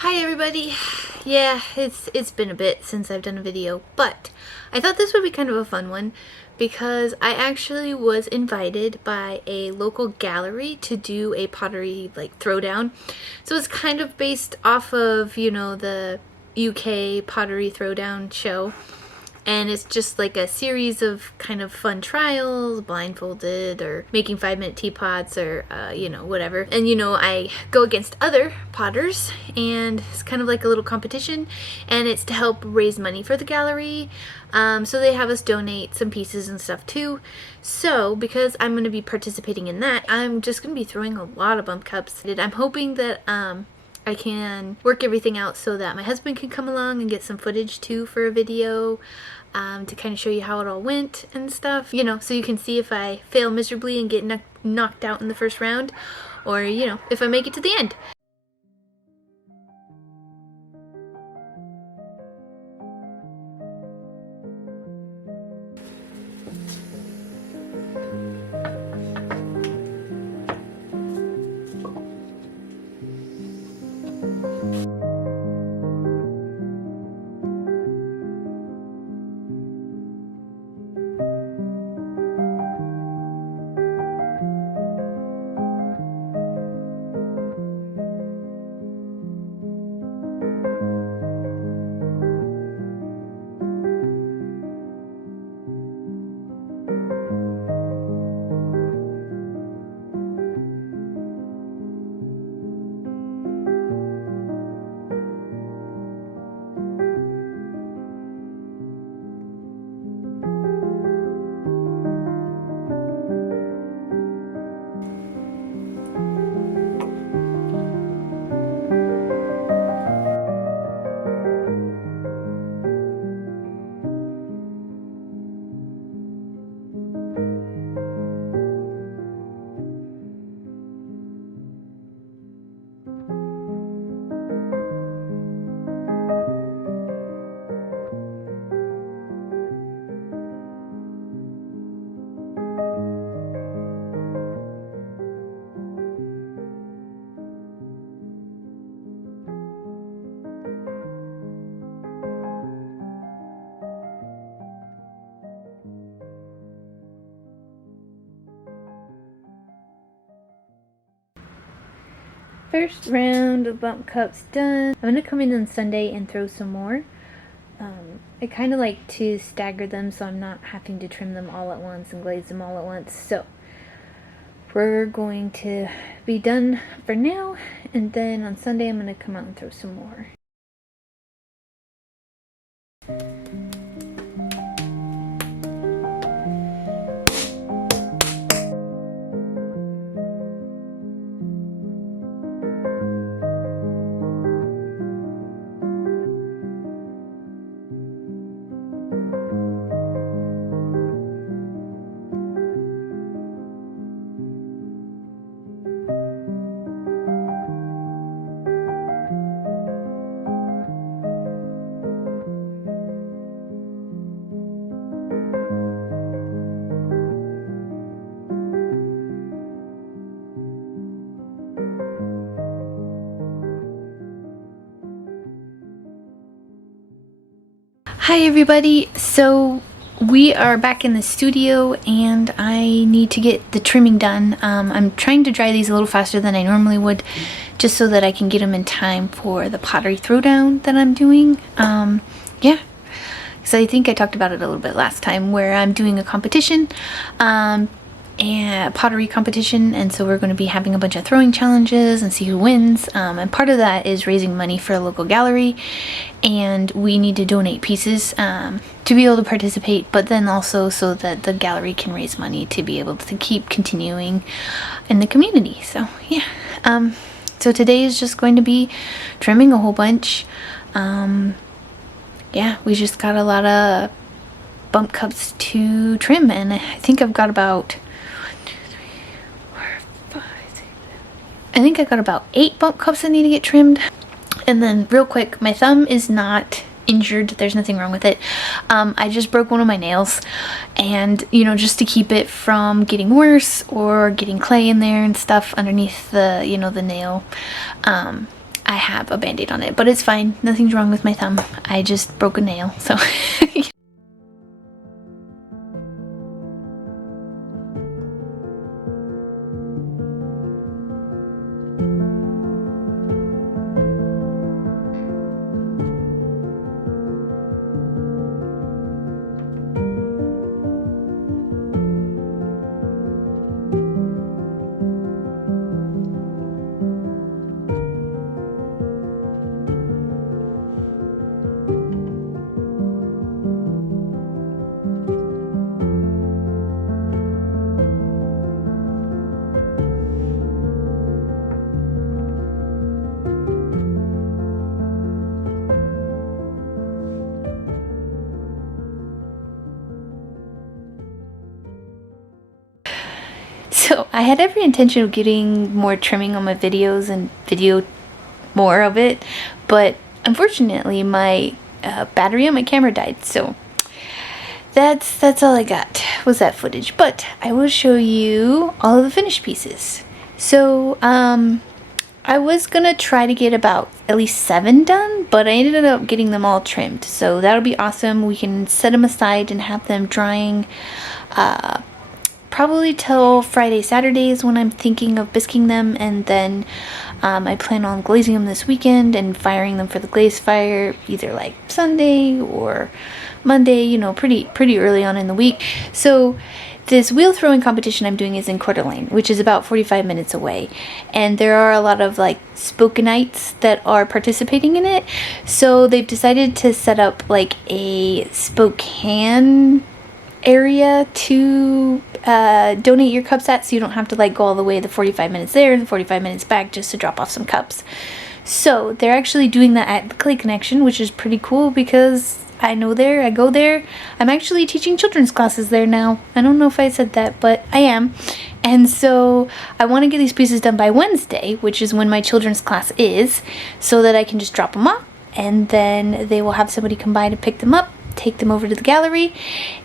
Hi everybody. Yeah, it's been a bit since I've done a video, but I thought this would be kind of a fun one because I actually was invited by a local gallery to do a pottery throwdown. So it's kind of based off of, the UK Pottery Throwdown show. And it's just like a series of kind of fun trials, blindfolded, or making 5-minute teapots, or, whatever. And, I go against other potters, and it's kind of like a little competition, and it's to help raise money for the gallery. So they have us donate some pieces and stuff too. So, because I'm going to be participating in that, I'm just going to be throwing a lot of bump cups. I'm hoping that, I can work everything out so that my husband can come along and get some footage too for a video, to kind of show you how it all went and stuff, so you can see if I fail miserably and get knocked out in the first round, or, if I make it to the end. First round of bump cups done. I'm gonna come in on Sunday and throw some more. I kind of like to stagger them so I'm not having to trim them all at once and glaze them all at once. So we're going to be done for now, and then on Sunday I'm gonna come out and throw some more. Hi everybody, so we are back in the studio and I need to get the trimming done. I'm trying to dry these a little faster than I normally would, just so that I can get them in time for the pottery throwdown that I'm doing. Yeah, so I think I talked about it a little bit last time, where I'm doing a competition, and pottery competition, and so we're going to be having a bunch of throwing challenges and see who wins, and part of that is raising money for a local gallery, and we need to donate pieces to be able to participate, but then also so that the gallery can raise money to be able to keep continuing in the community. So yeah, so today is just going to be trimming a whole bunch. Yeah, we just got a lot of bump cups to trim, and I think I've got about 8 bump cups that need to get trimmed. And then real quick, my thumb is not injured. There's nothing wrong with it. I just broke one of my nails, and just to keep it from getting worse or getting clay in there and stuff underneath the the nail, I have a band-aid on it, but it's fine. Nothing's wrong with my thumb. I just broke a nail, so So I had every intention of getting more trimming on my videos and video more of it, but unfortunately my battery on my camera died, so that's all I got was that footage. But I will show you all of the finished pieces. So I was gonna try to get about at least 7 done, but I ended up getting them all trimmed, so that'll be awesome. We can set them aside and have them drying probably till Friday, Saturday is when I'm thinking of bisquing them, and then I plan on glazing them this weekend and firing them for the glaze fire either like Sunday or Monday, you know, pretty early on in the week. So this wheel throwing competition I'm doing is in Coeur d'Alene, which is about 45 minutes away, and there are a lot of like Spokanites that are participating in it, so they've decided to set up like a Spokane area to donate your cups at, so you don't have to like go all the way the 45 minutes there and the 45 minutes back just to drop off some cups. So they're actually doing that at the Clay Connection, which is pretty cool because I go there. I'm actually teaching children's classes there now. I don't know if I said that, but I am. And so I want to get these pieces done by Wednesday, which is when my children's class is, so that I can just drop them off, and then they will have somebody come by to pick them up, take them over to the gallery,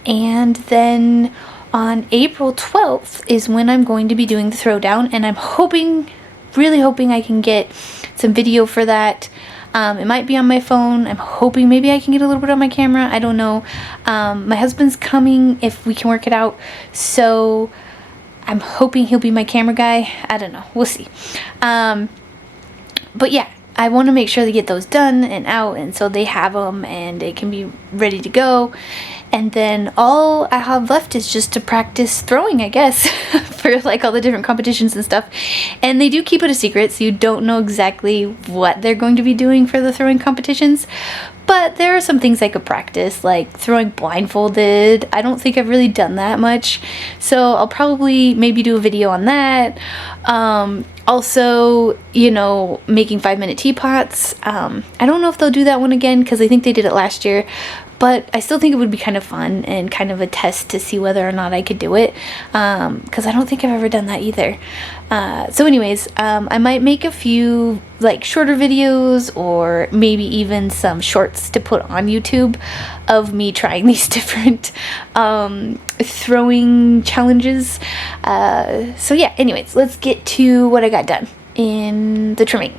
and then on April 12th is when I'm going to be doing the throwdown, and I'm hoping, really hoping I can get some video for that. It might be on my phone. I'm hoping maybe I can get a little bit on my camera. I don't know. My husband's coming if we can work it out, so I'm hoping he'll be my camera guy. I don't know. We'll see. But yeah, I want to make sure they get those done and out, and so they have them and it can be ready to go. And then all I have left is just to practice throwing, I guess, for like all the different competitions and stuff. And they do keep it a secret, so you don't know exactly what they're going to be doing for the throwing competitions. But there are some things I could practice, like throwing blindfolded. I don't think I've really done that much, so I'll probably maybe do a video on that. Also, you know, making 5-minute teapots. I don't know if they'll do that one again because I think they did it last year, but I still think it would be kind of fun and kind of a test to see whether or not I could do it, because I don't think I've ever done that either. So anyways, I might make a few like shorter videos or maybe even some shorts to put on YouTube of me trying these different throwing challenges. So yeah, anyways, let's get to what I got done in the trimming.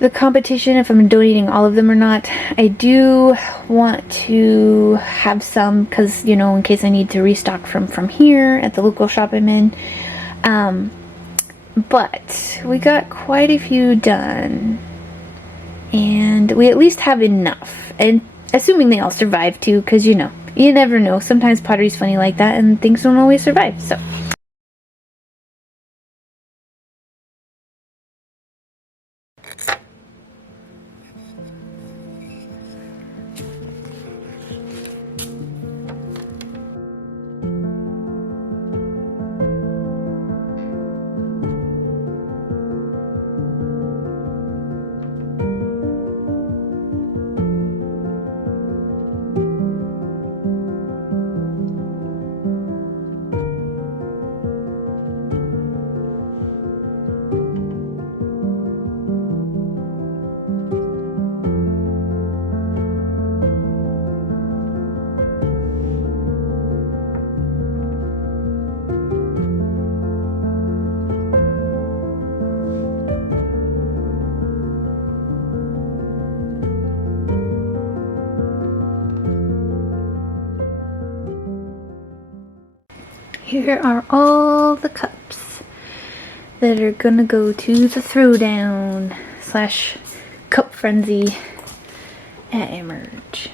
The competition, if I'm donating all of them or not, I do want to have some because, you know, in case I need to restock from here at the local shop I'm in. But we got quite a few done, and we at least have enough, and assuming they all survive too, because, you know, you never know, sometimes pottery's funny like that and things don't always survive. So Here are all the cups that are gonna go to the throwdown / cup frenzy at Emerge.